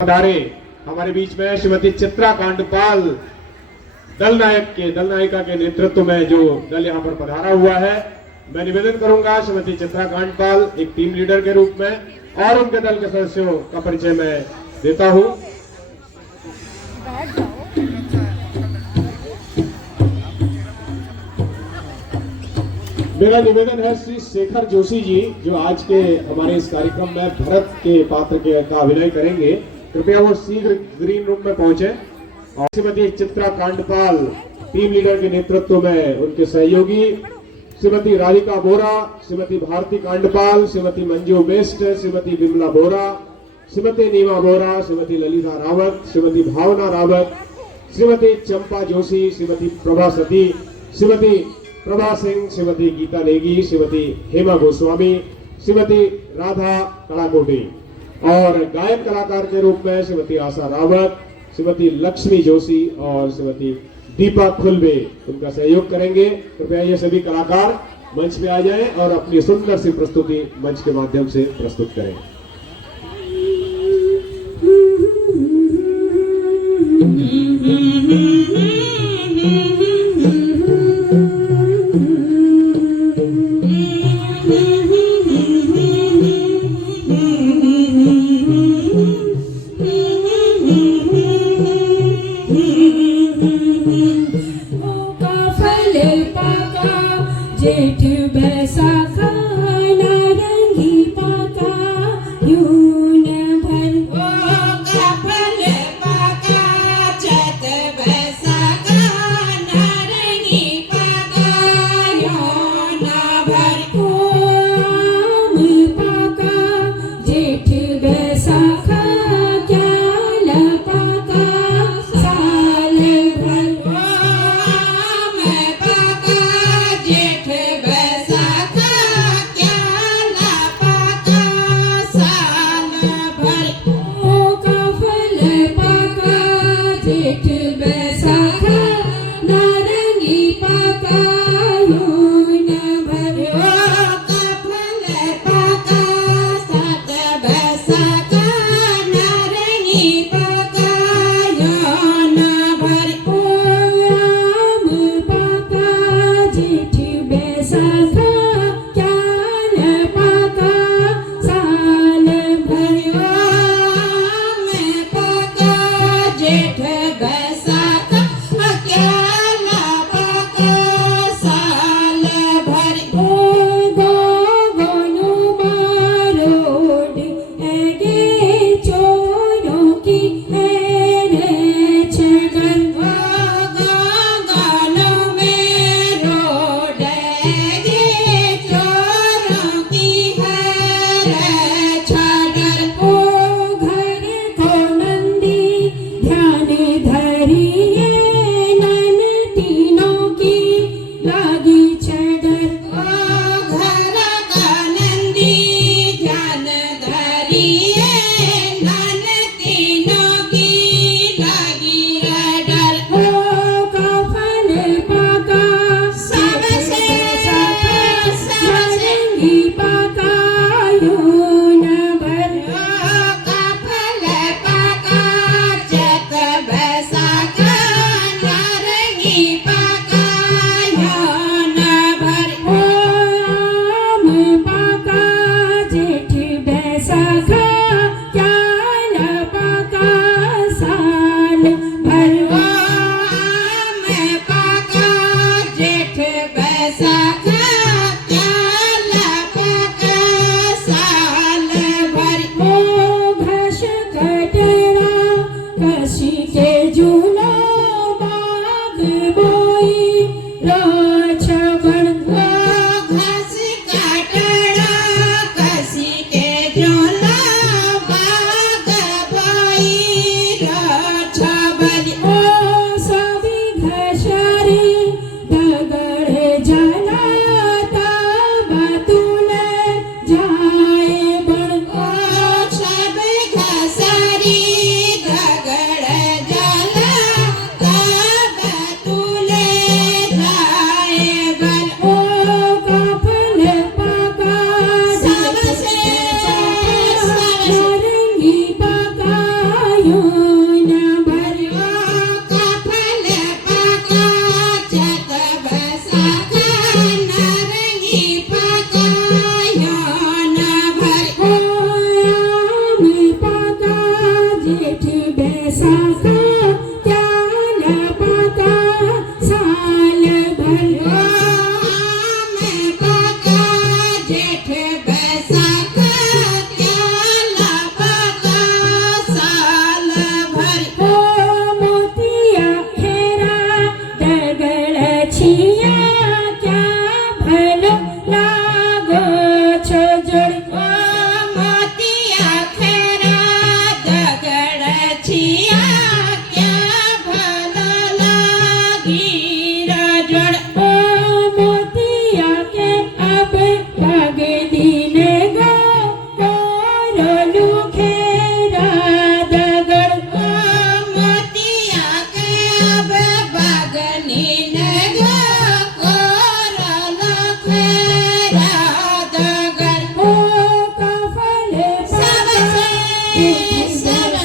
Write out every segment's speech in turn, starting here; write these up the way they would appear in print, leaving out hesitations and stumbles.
पधारे हमारे बीच में श्रीमती चित्रा कांडपाल दल नायिका के नेतृत्व में जो दल यहाँ पर पधारा हुआ है। मैं निवेदन करूंगा श्रीमती चित्रा कांडपाल एक टीम लीडर के रूप में और उनके दल के सदस्यों का परिचय मैं देता हूं। मेरा निवेदन है श्री शेखर जोशी जी जो आज के हमारे इस कार्यक्रम में भरत के पात्र का अभिनय करेंगे, कृपया वो शीघ्र ग्रीन रूम में पहुंचे। और श्रीमती चित्रा कांडपाल टीम लीडर के नेतृत्व में उनके सहयोगी श्रीमती राधिका बोरा, श्रीमती भारती कांडपाल, श्रीमती मंजू बेस्ट, श्रीमती विमला बोरा, श्रीमती नीमा बोरा, श्रीमती ललिता रावत, श्रीमती भावना रावत, श्रीमती चंपा जोशी, श्रीमती प्रभा सती, श्रीमती प्रभा सिंह, श्रीमती गीता नेगी, श्रीमती हेमा गोस्वामी, श्रीमती राधा कड़ाकोटी और गायक कलाकार के रूप में श्रीमती आशा रावत, श्रीमती लक्ष्मी जोशी और श्रीमती दीपा खुलबे उनका सहयोग करेंगे। कृपया ये सभी कलाकार मंच पे आ जाएं और अपनी सुंदर सी प्रस्तुति मंच के माध्यम से प्रस्तुत करें। जेठ बैसाखा नारंगी पाका यूं न भर का फल पाका चैत बैसाखा नारंगी पाका यूं न भर आम पाका जेठ बैसाखा क्या लपाका साल भर आम पाका जेठ बैसाखा क्या लपाका साल भर का फल पाका जेठ बैसाखा नारंगी पाका यूं न भर का फल पाका सात बैसाखा नारंगी पाका यूं न भर आम पाका जेठ बैसाखा क्या लपाका साल भर आम पाका जेठ बैसाखा क्या लपाका साल भर गो गोनु मारोड ऐगे चोरों की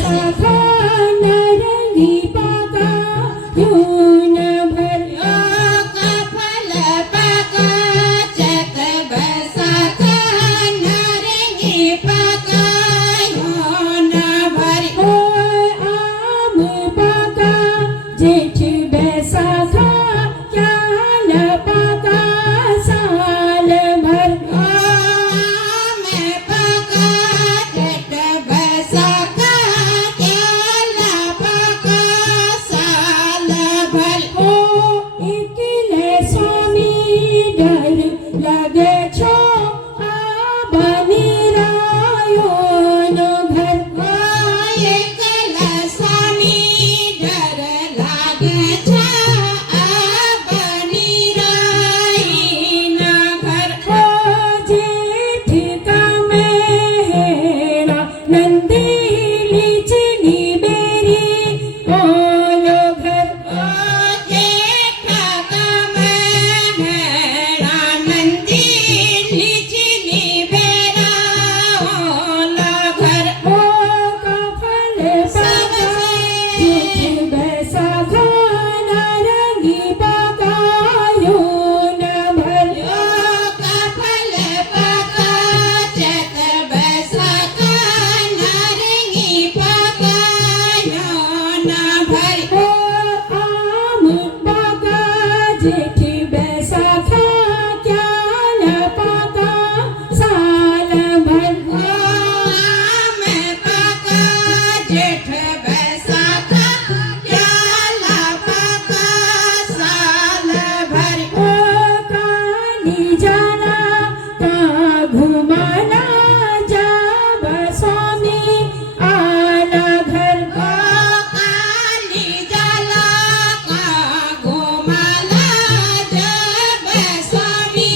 बैसाखा नारंगी पाका यूं भर का फल पाका चैत बैसाखा नारंगी पाका यूं भर आम पाका जेठ बैसाखा क्या न पाका साल भर आम पाका जेठ बैसाखा क्या न पाका साल भर इकले स्वामी डर लगे छो बनी रायो नो घर एकला स्वामी डर लागे छा बनी राई ना घर जेठ का मेहरा नंदी लीचनी बेरी बोलो घर जेठ का मेहरा नंदी लीचनी बेरा बोलो घर का फल पाका जेठ बैसाखा नारंगी पाका यूं भर का फल पाका चैत बैसाखा नारंगी पाका यूं भर आम पाका जेठ बैसाखा क्या न पाका साल भर आम पाका जेठ बैसाखा क्या न पाका साल भर काली जाला का घुमाना जब स्वामी आला घर काली जाला का घुमाना जब स्वामी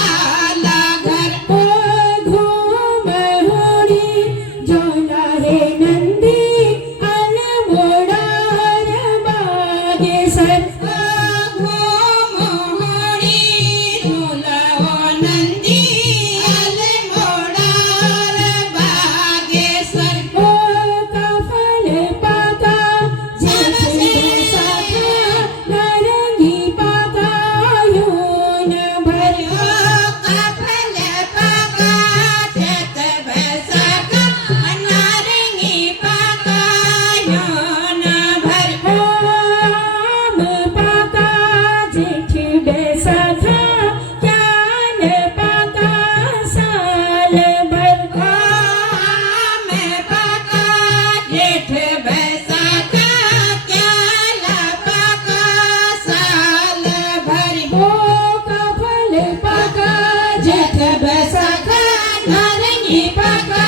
आला घर घूम होरी जोला रे नंदी अलमोड़ार बागे सर घूम होरी झूला नंदी अलमोड़ार बागे सर का फल पाका जेठ बैसाखा नारंगी पाका यूं भर का फल पाका चैत बैसाखा नारंगी पाका यूं भर आम पाका जेठ बैसाखा क्या न पाका साल भर आम पाका जेठ बैसाखा क्या न पाका साल भर का फल पाका जेठ बैसाखा नारंगी पाका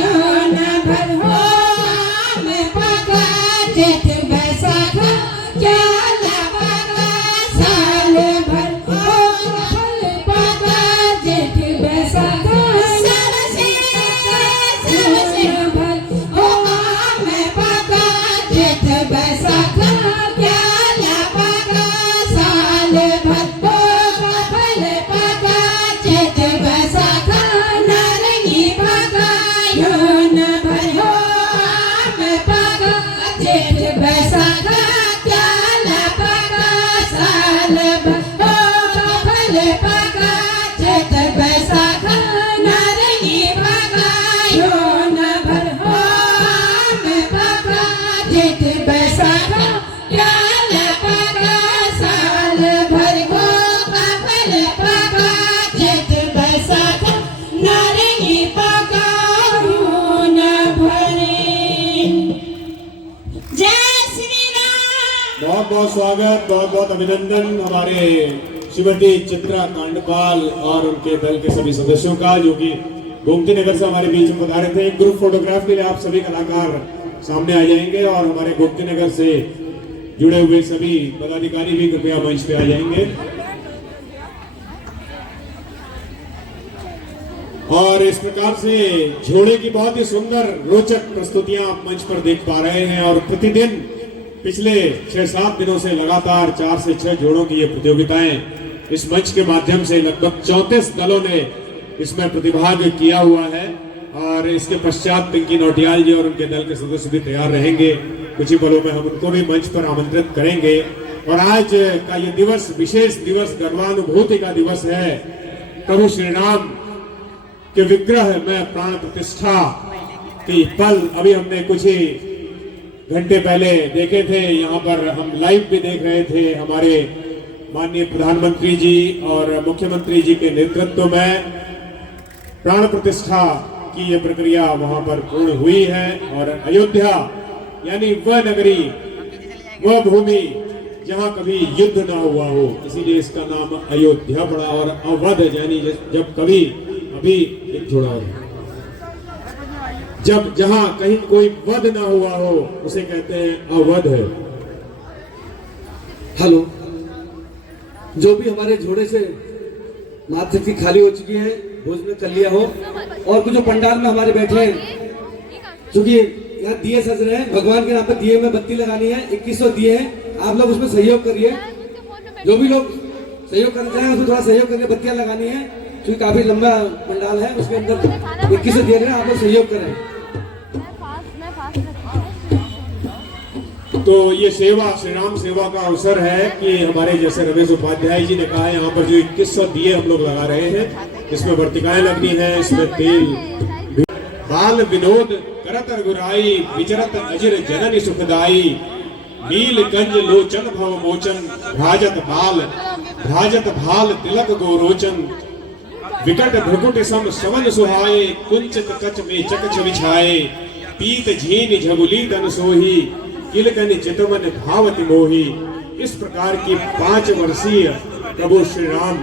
यूं भर आम पाका जेठ बैसाखा क्या न पाका साल भर फल पाका जेठ बैसाखा भर आम पाका जेठ बैसाखा क्या न पाका साल भर फल पाका जेठ बैसाखा नारंगी पाका यूं भर आम पाका जेठ बैसाखा क्या न पाका साल भर फल पाका जेठ बैसाखा नारंगी पाका यूं भर आम पाका जेठ बैसाखा क्या न पाका साल भर का फल पाका जेठ बैसाखा नारंगी पाका यूं भर जय श्री राम। बहुत बहुत स्वागत, बहुत बहुत अभिनंदन हमारे श्रीमती चित्रा कांडपाल और उनके दल के सभी सदस्यों का, जो कि गोमती नगर से हमारे बीच में पधारे थे। एक ग्रुप फोटोग्राफ के लिए आप सभी कलाकार सामने आ जाएंगे और हमारे गोमती नगर से जुड़े हुए सभी पदाधिकारी भी कृपया मंच पे आ जाएंगे। और इस प्रकार से झोड़े की बहुत ही सुंदर रोचक प्रस्तुतियां आप मंच पर देख पा रहे हैं। और प्रतिदिन पिछले 6-7 दिनों से लगातार 4 से 6 जोड़ों की ये प्रतियोगिताएं इस मंच के माध्यम से लगभग 34 दलों ने इसमें प्रतिभाग किया हुआ है। और और इसके पश्चात पिंकी नौटियाल जी और उनके दल के सदस्य भी तैयार रहेंगे। कुछ ही पलों में हम उनको भी मंच पर आमंत्रित करेंगे। और आज का ये दिवस विशेष दिवस गर्वानुभूति का दिवस है। प्रभु श्री राम के विग्रह में प्राण प्रतिष्ठा की पल अभी हमने कुछ ही घंटे पहले देखे थे। यहाँ पर हम लाइव भी देख रहे थे। हमारे माननीय प्रधानमंत्री जी और मुख्यमंत्री जी के नेतृत्व में प्राण प्रतिष्ठा की ये प्रक्रिया वहां पर पूर्ण हुई है। और अयोध्या यानी वह नगरी, वह भूमि जहां कभी युद्ध ना हुआ हो, इसीलिए इसका नाम अयोध्या पड़ा। और अवध यानी जब कभी अभी एक जोड़ा है, जब जहां कहीं कोई वध ना हुआ हो उसे कहते हैं अवध। हेलो, जो भी हमारे झोड़े से मातृशक्ति खाली हो चुकी है, भोजन कर लिया हो। और कुछ जो पंडाल में हमारे बैठे हैं, क्योंकि यहाँ दिए सज रहे हैं, भगवान के नाम पर दिए में बत्ती लगानी है। 2100 दिए हैं, आप लोग उसमें सहयोग करिए। जो भी लोग सहयोग करना चाहें उसमें थोड़ा सहयोग करके बत्तियां लगानी है, क्योंकि काफी लंबा पंडाल है। उसके अंदर 2100 दिए हैं, आप लोग सहयोग करें। तो ये सेवा, श्री राम सेवा का अवसर है कि हमारे जैसे रमेश उपाध्याय जी ने कहा है, यहाँ पर जो 2100 दिए हम लोग लगा रहे हैं, इसमें वर्तिकाएं लगनी है, इसमें तेल। बाल विनोद करत रघुराई, विचरत अजिर जननी सुखदाई, नील कंज लोचन भव मोचन, भ्राजत भाल तिलक गोरोचन, विकट भ्रुकुट सम सवन सुहाए, कुंचित कच में चकच बिछाए, पीत झीन झगुली तन सोही, किलकन चितवन भावति मोही। इस प्रकार की 5 वर्षीय प्रभु श्री राम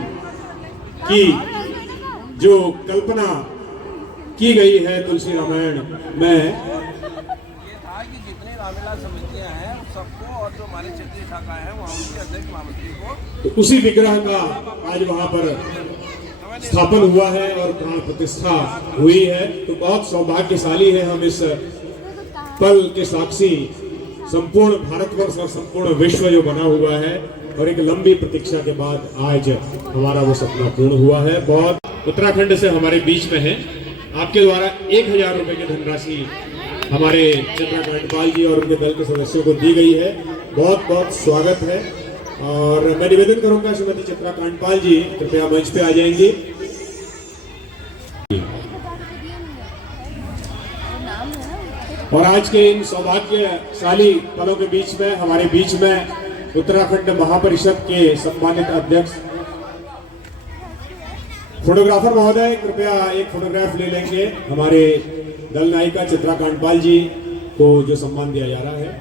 की जो कल्पना की गई है तुलसी रामायण में, ये था कि जितने रामलीला समितियां हैं सबको, और जो हमारे क्षेत्रीय शाखा है वहाँ उनके अध्यक्ष महामंत्री को, तो उसी विग्रह का आज वहां पर स्थापन हुआ है और प्राण प्रतिष्ठा हुई है। तो बहुत सौभाग्यशाली है हम इस पल के साक्षी। संपूर्ण भारतवर्ष और संपूर्ण विश्व जो बना हुआ है, और एक लंबी प्रतीक्षा के बाद आज हमारा वो सपना पूर्ण हुआ है। बहुत उत्तराखंड से हमारे बीच में है, आपके द्वारा 1000 रुपए की धनराशि हमारे चित्रा कांडपाल जी और उनके दल के सदस्यों को दी गई है। बहुत बहुत स्वागत है। और मैं निवेदन करूंगा श्रीमती चित्रा कांडपाल जी कृपया मंच पे आ जाएंगी। और आज के इन सौभाग्यशाली पलों के बीच में हमारे बीच में उत्तराखंड महापरिषद के सम्मानित अध्यक्ष फोटोग्राफर महोदय कृपया एक फोटोग्राफ ले लेंगे। हमारे दल नायिका चित्रा कांडपाल जी को जो सम्मान दिया जा रहा है,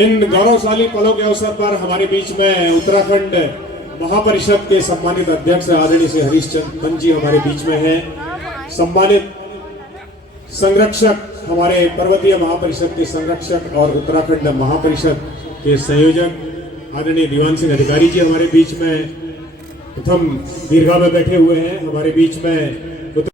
इन गौरवशाली पलों के अवसर पर हमारे बीच में उत्तराखंड महापरिषद के सम्मानित अध्यक्ष आदरणीय श्री हरीशचंद्र पंत जी हमारे बीच में है। सम्मानित संरक्षक, हमारे पर्वतीय महापरिषद के संरक्षक और उत्तराखंड महापरिषद के संयोजक आदरणीय दीवान सिंह अधिकारी जी हमारे बीच में प्रथम दीर्घा में बैठे हुए हैं। हमारे बीच में